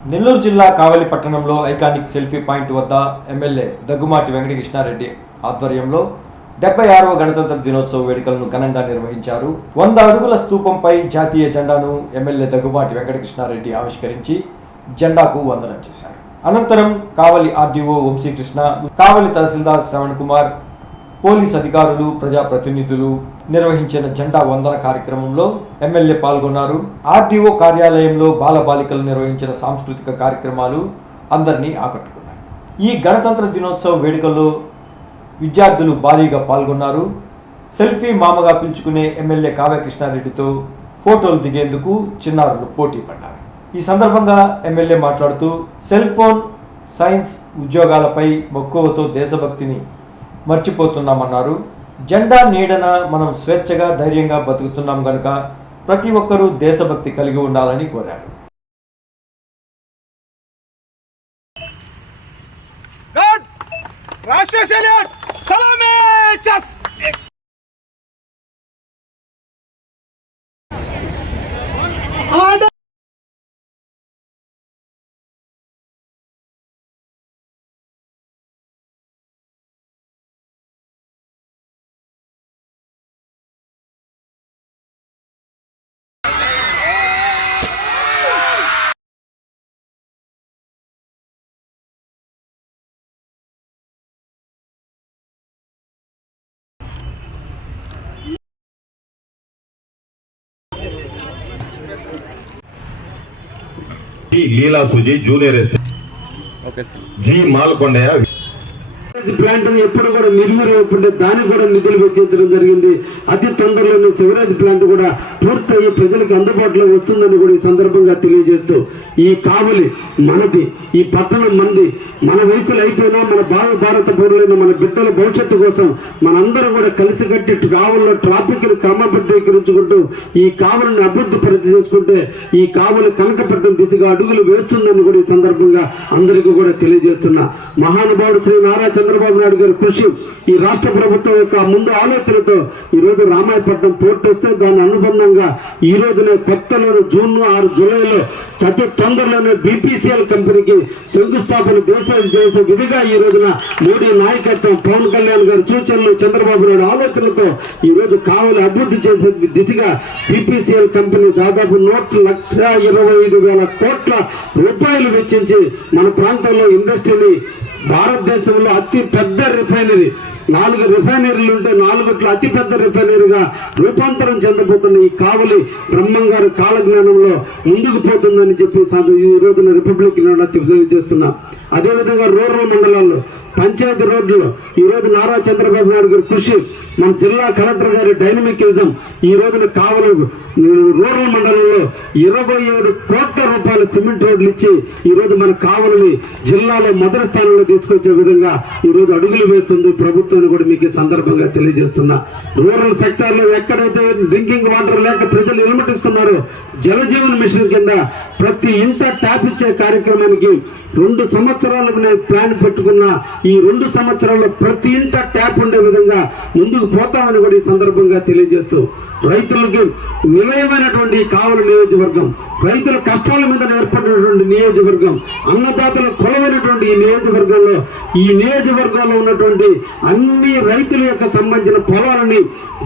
నెల్లూరు జిల్లా కావలి పట్టణంలో iconic selfie point వద్ద ఎమ్మెల్యే దగ్గుమాటి వెంకటకృష్ణారెడ్డి ఆధ్వర్యంలో డెబ్బై ఆరవ గణతంత్ర దినోత్సవ వేడుకలను ఘనంగా నిర్వహించారు. వంద అడుగుల స్తూపంపై జాతీయ జెండాను ఎమ్మెల్యే దగ్గుమాటి వెంకటకృష్ణారెడ్డి ఆవిష్కరించి జెండాకు వందనం చేశారు. అనంతరం కావలి ఆర్డీఓ వంశీకృష్ణ కావలి తహసీల్దార్ శ్రవణ్ కుమార్ పోలీస్ అధికారులు ప్రజాప్రతినిధులు నిర్వహించిన జెండా వందన కార్యక్రమంలో ఎమ్మెల్యే పాల్గొన్నారు. ఆర్డీఓ కార్యాలయంలో బాలబాలికలు నిర్వహించిన సాంస్కృతిక కార్యక్రమాలు అందరినీ ఆకట్టుకున్నాయి. ఈ గణతంత్ర దినోత్సవ వేడుకల్లో విద్యార్థులు భారీగా పాల్గొన్నారు. సెల్ఫీ మామగా పిలుచుకునే ఎమ్మెల్యే కావ్యకృష్ణారెడ్డితో ఫోటోలు దిగేందుకు చిన్నారులు పోటీ పడ్డారు. ఈ సందర్భంగా ఎమ్మెల్యే మాట్లాడుతూ సెల్ ఫోన్ సైన్స్ ఉద్యోగాలపై మక్కువతో దేశభక్తిని మర్చిపోతున్నామన్నారు. జెండా నీడన మనం స్వేచ్ఛగా ధైర్యంగా బతుకుతున్నాం గనుక ప్రతి ఒక్కరూ దేశభక్తి కలిగి ఉండాలని కోరారు. సలామే చెస్ लीला सुजी जूनियर जी मालकोडया ప్లాంట్ ఎప్పుడు కూడా నిర్వీర్యం ఎప్పుడే దానికి కూడా నిధులు వెచ్చించడం జరిగింది. అతి తొందరలోనే సివరేజ్ ప్లాంట్ కూడా పూర్తయి ప్రజలకు అందుబాటులో వస్తుందని కూడా ఈ సందర్భంగా తెలియజేస్తూ ఈ కావలి మనది ఈ పట్టణం మంది మన వయసులు అయిపోయినా మన భావి భారత పౌరులైన మన బిడ్డల భవిష్యత్తు కోసం మనందరూ కూడా కలిసికట్టి కావలిలో ట్రాఫిక్ను క్రమబద్ధీకరించుకుంటూ ఈ కావలిని అభివృద్ధి పరిధి చేసుకుంటే ఈ కావలి కనకపట్నం దిశగా అడుగులు వేస్తుందని కూడా ఈ సందర్భంగా అందరికీ కూడా తెలియజేస్తున్నా. మహానుభావుడు శ్రీ నారా చంద్రబాబు నాయుడు గారి కృషి ఈ రాష్ట్ర ప్రభుత్వం యొక్క ముందు ఆలోచనతో ఈ రోజు రామాయపట్నం పోర్టు వస్తే దాని అనుబంధంగా ఈ రోజునే కొత్తలో జూన్ ఆరు జూలైలో అతి తొందరలోనే బీపీసీఎల్ కంపెనీకి శంకుస్థాపన దేశాలు చేసే విధిగా ఈ రోజున మోడీ నాయకత్వం పవన్ కళ్యాణ్ గారి సూచనలు చంద్రబాబు నాయుడు ఆలోచనలతో ఈ రోజు కావలి అభివృద్ధి చేసే దిశగా బీపీసీఎల్ కంపెనీ దాదాపు నూట లక్ష ఇరవై ఐదు వేల కోట్ల రూపాయలు వెచ్చించి మన ప్రాంతంలో ఇండస్ట్రీని భారతదేశంలో అతి పెద్ద రిఫైనరీ నాలుగు రిఫైనరీలు ఉంటే నాలుగుట్లో అతిపెద్ద రిఫైనరీగా రూపాంతరం చెందబోతున్న ఈ కావలి బ్రహ్మంగారు కాలజ్ఞానంలో ముందుకు పోతుందని చెప్పి ఈ రోజున రిపబ్లిక్ తెలియజేస్తున్నా. అదేవిధంగా రూరల్ మండలాల్లో పంచాయతీ రోడ్లు ఈ రోజు నారా చంద్రబాబు నాయుడు గారి కృషి మన జిల్లా కలెక్టర్ గారి డైనమికిజం ఈ రోజున కావలి రూరల్ మండలంలో ఇరవై ఏడు కోట్ల రూపాయల సిమెంట్ రోడ్లు ఇచ్చి ఈ రోజు మన కావలిని జిల్లాలో మొదటి స్థానంలో తీసుకొచ్చే విధంగా ఈ రోజు అడుగులు వేస్తుంది ప్రభుత్వం ప్రభుత్వాన్ని కూడా మీకు సందర్భంగా తెలియజేస్తున్నా. రూరల్ సెక్టార్లో ఎక్కడైతే డ్రింకింగ్ వాటర్ లేక ప్రజలు ఇనుమటిస్తున్నారో జలజీవన్ మిషన్ కింద ప్రతి ఇంట ట్యాప్ ఇచ్చే కార్యక్రమానికి రెండు సంవత్సరాలకు నేను ప్లాన్ పెట్టుకున్న. ఈ రెండు సంవత్సరాల్లో ప్రతి ఇంట ట్యాప్ ఉండే విధంగా ముందుకు పోతామని కూడా ఈ సందర్భంగా తెలియజేస్తూ రైతులకి నిలయమైనటువంటి కావలి నియోజకవర్గం రైతుల కష్టాల మీద ఏర్పడినటువంటి నియోజకవర్గం అన్నదాతల కొలవైనటువంటి ఈ నియోజకవర్గంలో ఈ నియోజకవర్గంలో ఉన్నటువంటి అన్ని రైతుల యొక్క సంబంధించిన పొలాలని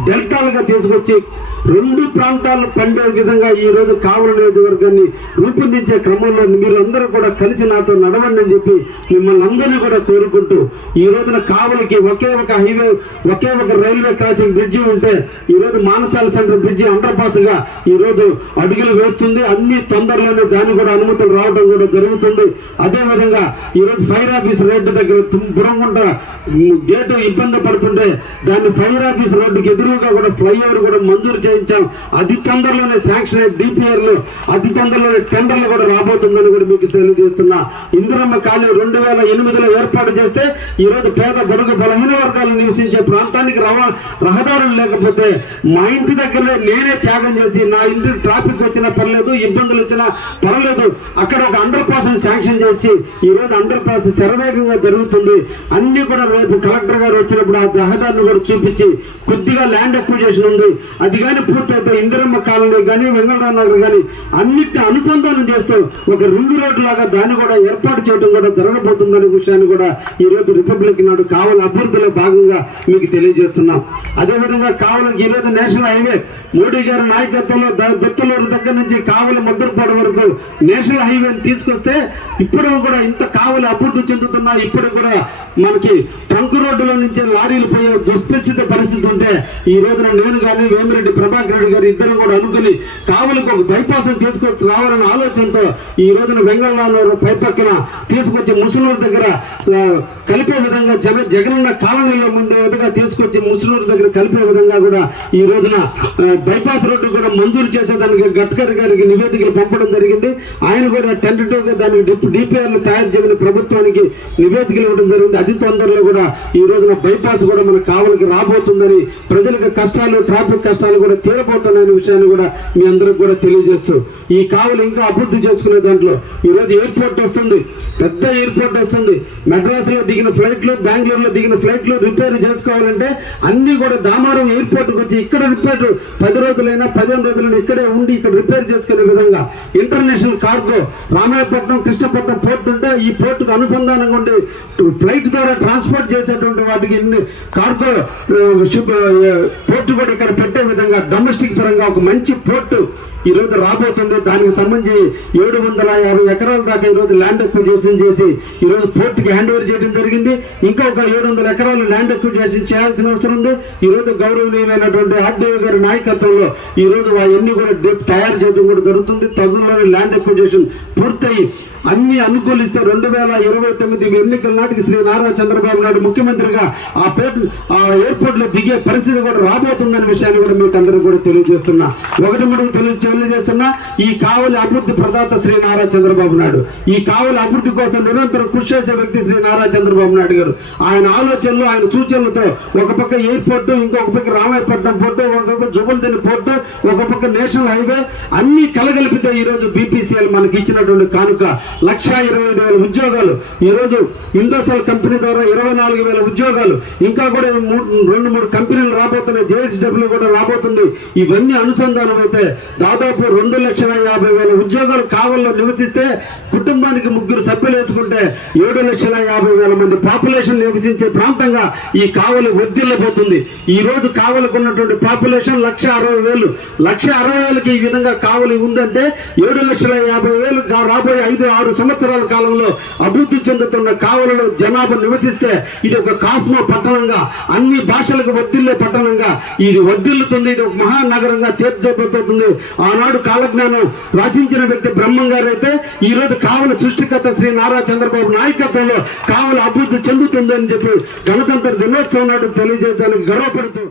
డెల్టాలుగా తీసుకొచ్చి రెండు ప్రాంతాలు పండే విధంగా ఈ రోజు కావలి నియోజకవర్గాన్ని రూపొందించే క్రమంలో మీరు అందరూ కూడా కలిసి నాతో నడవండి అని చెప్పి మిమ్మల్ని అందరినీ కూడా కోరుకుంటూ ఈ రోజున కావలికి ఒకే ఒక హైవే ఒకే ఒక రైల్వే క్రాసింగ్ బ్రిడ్జి ఉంటే ఈ రోజు మానసాల సెంటర్ బ్రిడ్జి అండర్ పాస్గా ఈ రోజు అడుగులు వేస్తుంది. అన్ని తొందరలోనే దాని కూడా అనుమతులు రావడం కూడా జరుగుతుంది. అదే విధంగా ఈ రోజు ఫైర్ ఆఫీస్ రోడ్డు దగ్గర తుమ్- గేటు ఇబ్బంది పడుతుంటే దాన్ని ఫైర్ ఆఫీస్ రోడ్డుకి ఎదురుగా కూడా ఫ్లైఓవర్ కూడా మంజూరు చేయించాం. అతి తొందరలోనే శాంక్షన్ అయ్యే డిపిఆర్లు లో అతి తొందరలోనే టెండర్లు కూడా రాబోతుందని కూడా మీకు తెలియజేస్తున్నా. ఇందిరమ్మ కాలనీ రెండు వేల ఎనిమిదిలో ఏర్పాటు చేస్తే ఈ రోజు పేద బడుగు బలహీన వర్గాలు నివసించే ప్రాంతానికి రవా రహదారులు లేకపోతే మా ఇంటి దగ్గరనే నేనే త్యాగం చేసి నా ఇంటి ట్రాఫిక్ వచ్చినా పర్లేదు ఇబ్బందులు వచ్చినా పర్లేదు. అక్కడ ఒక అండర్ పాస్ శాంక్షన్ చేసి ఈ రోజు అండర్ పాస్ శరవేగంగా జరుగుతుంది. అన్ని కూడా రేపు కలెక్టర్ గారు వచ్చినప్పుడు ఆ రహదారిని కూడా చూపించి కొద్దిగా ల్యాండ్ అక్విజేషన్ ఉంది. అది కానీ పూర్తయితే ఇందిరమ్మ కాలనీ కానీ వెంకటరావు నగర్ కానీ అన్నిటిని అనుసంధానం చేస్తూ ఒక రింగ్ రోడ్ లాగా దాన్ని కూడా ఏర్పాటు చేయడం కూడా జరగబోతుందనే విషయాన్ని కూడా ఈ రోజు రిపబ్లిక్ నాడు కావలి అభ్యర్థుల భాగంగా మీకు తెలియజేస్తున్నాం. అదేవిధంగా కావలికి ఈరోజు నేషనల్ హైవే మోడీ గారి నాయకత్వంలో ద- దొత్తలూరు దగ్గర నుంచి కావలి ముద్రపాడు వరకు నేషనల్ హైవేని తీసుకొస్తే ఇప్పుడు కూడా ఇంత కావలి అభివృద్ధి చెందుతున్నా ఇప్పుడు కూడా మనకి ట్రంక్ రోడ్డులో నుంచే లారీలు పోయే దుస్థిత పరిస్థితి ఉంటే ఈ రోజున నేను కానీ వేమిరెడ్డి ప్రభాకర్ రెడ్డి గారు ఇద్దరు కూడా అనుకుని కావులకు ఒక బైపాస్ తీసుకొచ్చి రావాలన్న ఆలోచనతో ఈ రోజున వెంగళరావు పై పక్కన తీసుకొచ్చి ముసలూరు దగ్గర కలిపే విధంగా జగ జగనన్న కాలనీలో ముందే విధంగా తీసుకొచ్చి ముసలూరు దగ్గర కలిపే విధంగా కూడా ఈ రోజున బైపాస్ రోడ్డు కూడా మంజూరు చేసేదానికి గడ్కరీ గారికి నివేదికలు పంపడం జరిగింది. ఆయన కూడా టెంటేటివ్గా దానికి డిపిఆర్లు తయారు చేయమని ప్రభుత్వానికి నివేదికలు ఇవ్వడం జరిగింది. అతి తొందరలో కూడా ఈ రోజున బైపాస్ కూడా మన కావలికి రాబోతుందని ప్రజలకు కష్టాలు ట్రాఫిక్ కష్టాలు కూడా తీరబోతున్నాయనే విషయాన్ని కూడా మీ అందరికి కూడా తెలియజేస్తూ ఈ కావలు ఇంకా అభివృద్ధి చేసుకునే దాంట్లో ఈ రోజు ఎయిర్పోర్ట్ వస్తుంది పెద్ద ఎయిర్పోర్ట్ వస్తుంది. మెడ్రాస్లో దిగిన ఫ్లైట్లు బెంగళూరులో దిగిన ఫ్లైట్లు రిపేర్ చేసుకోవాలంటే అన్ని కూడా దామారం ఎయిర్పోర్ట్ వచ్చి ఇక్కడ రిపేర్ పది రోజులైనా పదిహేను రోజులైనా ఇక్కడే ఉండి ఇక్కడ రిపేర్ చేసుకునే విధంగా international cargo Ramayapatnam Krishnapatnam port ఉంటే ఈ పోర్టుకు అనుసంధానంగా ఉండి ఫ్లైట్ ద్వారా ట్రాన్స్పోర్ట్ చేసేటువంటి వాటికి ఎన్ని కార్గో పోర్టు కూడా ఇక్కడ పెట్టే విధంగా డొమెస్టిక్ పరంగా ఒక మంచి పోర్టు ఈ రోజు రాబోతుంది. దానికి సంబంధించి ఏడు వందల యాభై ఎకరాల దాకా ఈ రోజు ల్యాండ్ అక్విజేషన్ చేసి ఈ రోజు పోర్టుకి హ్యాండ్ ఓవర్ చేయడం జరిగింది. ఇంకా ఒక ఏడు వందల ఎకరాలు ల్యాండ్ అక్విజేషన్ చేయాల్సిన అవసరం ఉంది. ఈ రోజు గౌరవనీయులైనటువంటి ఆర్డీఓ గారి నాయకత్వంలో ఈ రోజు అవన్నీ కూడా డెప్ తయారు చేయడం కూడా జరుగుతుంది. తగులోని ల్యాండ్ అక్విజేషన్ పూర్తయి. అన్ని అనుకూలిస్తే రెండు వేల ఇరవై తొమ్మిది ఎన్నికల నాటికి శ్రీ నారా చంద్రబాబు నాయుడు ముఖ్యమంత్రిగా ఆ పేట ఆ ఎయిర్పోర్ట్లో దిగే పరిస్థితి కూడా రాబోతుందనే విషయాన్ని కూడా మీకు అందరూ కూడా తెలియజేస్తున్నా. ఒకటి మూడు తెలియ తెలియజేస్తున్నా ఈ కావలి అభివృద్ధి ప్రదాత శ్రీ నారా చంద్రబాబు నాయుడు. ఈ కావలి అభివృద్ధి కోసం నిరంతరం కృషి చేసే వ్యక్తి శ్రీ నారా చంద్రబాబు నాయుడు గారు. ఆయన ఆలోచనలు ఆయన సూచనలతో ఒక పక్క ఎయిర్పోర్ట్ ఇంకొక పక్క రామాయపట్నం పోర్టు ఒక పక్క జుబుల్దిని పోర్టు ఒక పక్క నేషనల్ హైవే అన్ని కలగలిపితే ఈ రోజు బీపీసీఎల్ మనకి ఇచ్చినటువంటి కానుక లక్ష ఇరవై ఐదు వేల ఉద్యోగాలు. ఈ రోజు ఇండోసెల్ కంపెనీ ద్వారా ఇరవై నాలుగు వేల ఉద్యోగాలు ఇంకా కూడా రెండు మూడు కంపెనీలు రాబోతున్నాయి. జేఎస్డబ్ల్యూ కూడా రాబోతుంది. ఇవన్నీ అనుసంధానం అయితే దాదాపు రెండు లక్షల యాభై వేల ఉద్యోగాలు కావల్లో నివసిస్తే కుటుంబానికి ముగ్గురు సభ్యులు వేసుకుంటే ఏడు లక్షల యాభై వేల మంది పాపులేషన్ నివసించే ప్రాంతంగా ఈ కావలి వర్ధిల్లబోతుంది ఈ రోజు కావలకు ఉన్నటువంటి పాపులేషన్ లక్ష అరవై వేలు. లక్ష అరవై వేలకి ఈ విధంగా కావలి ఉందంటే ఏడు లక్షల యాభై వేలు రాబోయే ఐదు ఆరు సంవత్సరాల కాలంలో అభివృద్ధి చెందుతున్న కావలలో జనాభా నివసిస్తే ఇది ఒక కాస్మ పట్టణంగా అన్ని భాషలకు వర్దిల్లే పట్టణంగా ఇది వర్దిల్లుతుంది ఇది ఒక మహానగరంగా తీర్చబోతుంది ఆనాడు కాలజ్ఞానం రచించిన వ్యక్తి బ్రహ్మం గారు అయితే ఈ రోజు సృష్టికర్త శ్రీ నారా చంద్రబాబు నాయకత్వంలో కావల అభివృద్ధి చెందుతుంది అని చెప్పి గణతంత్ర దినోత్సవం నాడు తెలియజేయడానికి గర్వపడుతూ